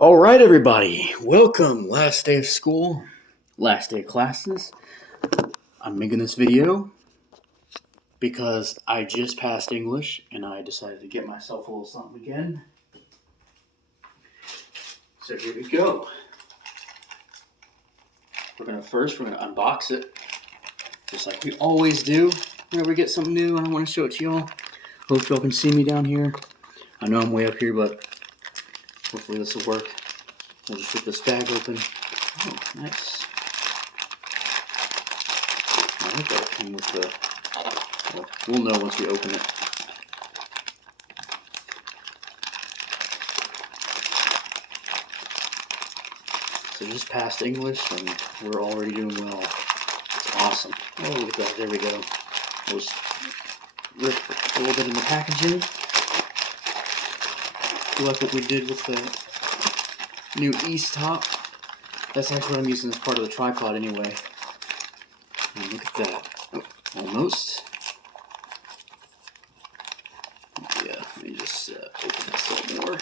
All right, everybody. Welcome. Last day of school, last day of classes. I'm making this video because I just passed English and I decided to get myself a little something again. So here we go. We're gonna unbox it, just like we always do. Whenever we get something new and I want to show it to y'all. Hope y'all can see me down here. I know I'm way up here, but hopefully this will work. We'll just rip this bag open. Oh, nice. I like that it came with the... Well, we'll know once we open it. So just passed English and we're already doing well. It's awesome. Oh, look at that. There we go. We'll just rip a little bit in the packaging. Like what we did with the new East top. That's actually what I'm using as part of the tripod anyway. And look at that. Oh, almost. Yeah, let me just open this a little more.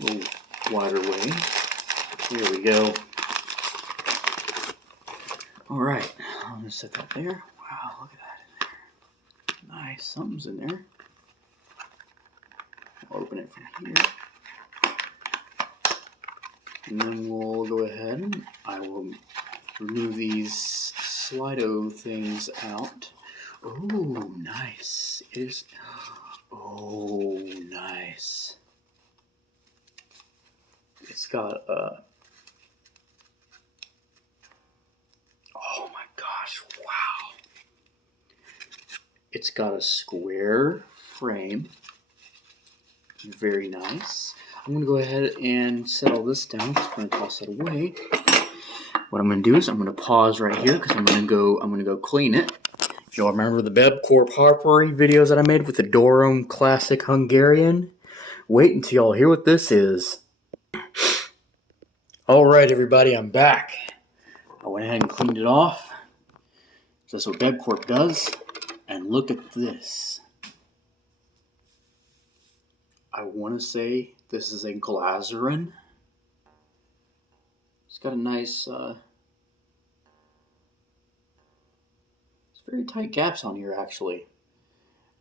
A little wider way. Here we go. Alright, I'm going to set that there. Wow, look at that in there. Nice, something's in there. I'll open it from here. And then we'll go ahead. I will remove these Slido things out. Oh, nice. Oh, nice. It's got a... Oh my gosh, wow. It's got a square frame. Very nice. I'm going to go ahead and set all this down because we're going to toss it away. What I'm going to do is I'm going to pause right here because I'm going to go clean it. If y'all remember the Bebcorp harpery videos that I made with the Dorum Classic Hungarian, wait until y'all hear what this is. Alright everybody, I'm back. I went ahead and cleaned it off. So that's what Bebcorp does. And look at this. I want to say this is a Glazerin. It's got a nice, it's very tight gaps on here actually.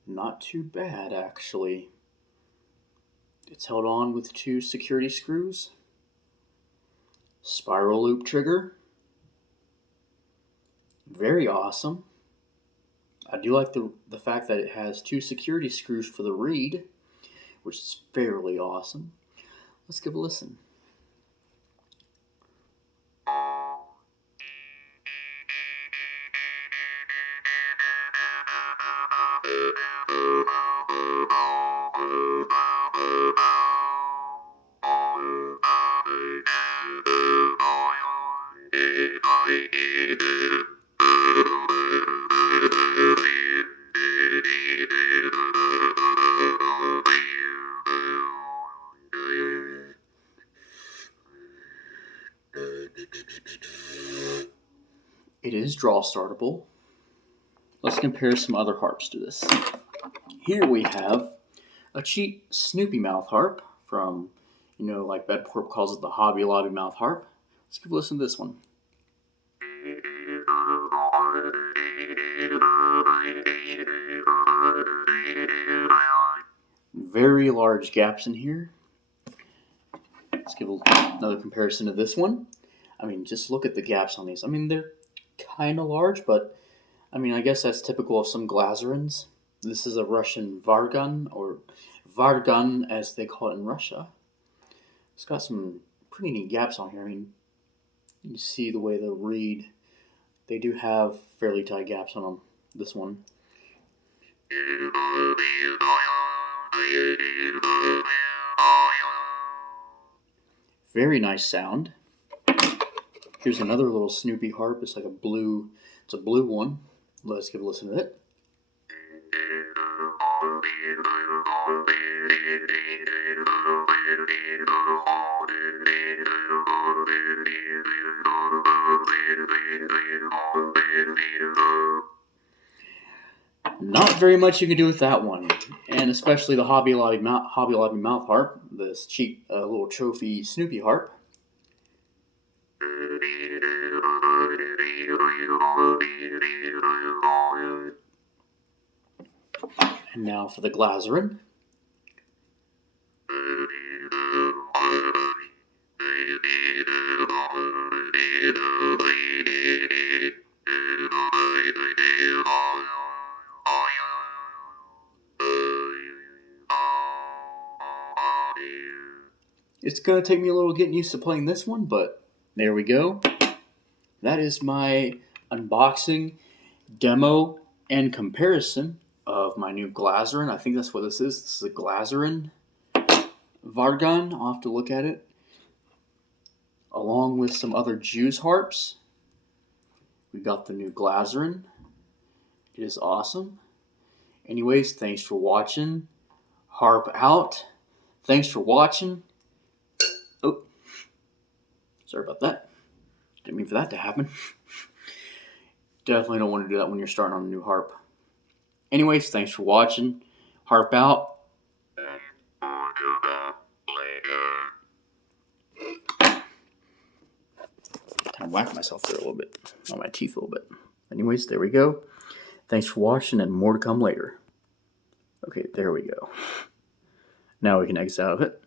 Not too bad actually. It's held on with 2 security screws. Spiral loop trigger. Very awesome. I do like the fact that it has 2 security screws for the reed, which is fairly awesome. Let's give a listen. It is draw startable. Let's compare some other harps to this. Here we have a cheap Snoopy mouth harp from, like Bebcorp calls it the Hobby Lobby mouth harp. Let's give a listen to this one. Very large gaps in here. Let's give another comparison to this one. I mean, just look at the gaps on these. I mean, they're kind of large, but I mean, I guess that's typical of some Glazerins. This is a Russian Vargun, or Vargun as they call it in Russia. It's got some pretty neat gaps on here. I mean, you see the way they read. They do have fairly tight gaps on them. This one. Very nice sound. Here's another little Snoopy harp. It's like a blue one. Let's give a listen to it. Not very much you can do with that one, and especially the Hobby Lobby mouth harp, this cheap little trophy Snoopy harp. And now for the Glazarin. It's going to take me a little getting used to playing this one, but there we go. That is my unboxing, demo, and comparison of my new Glazarin. I think that's what this is. This is a Glazarin Vargan. I'll have to look at it. Along with some other Jews harps. We got the new Glazarin. It is awesome. Anyways, thanks for watching. Harp out. Thanks for watching. Oh, sorry about that. Didn't mean for that to happen. Definitely don't want to do that when you're starting on a new harp. Anyways, thanks for watching. Harp out. Kind of whacked myself there a little bit. On my teeth a little bit. Anyways, there we go. Thanks for watching, and more to come later. Okay, there we go. Now we can exit out of it.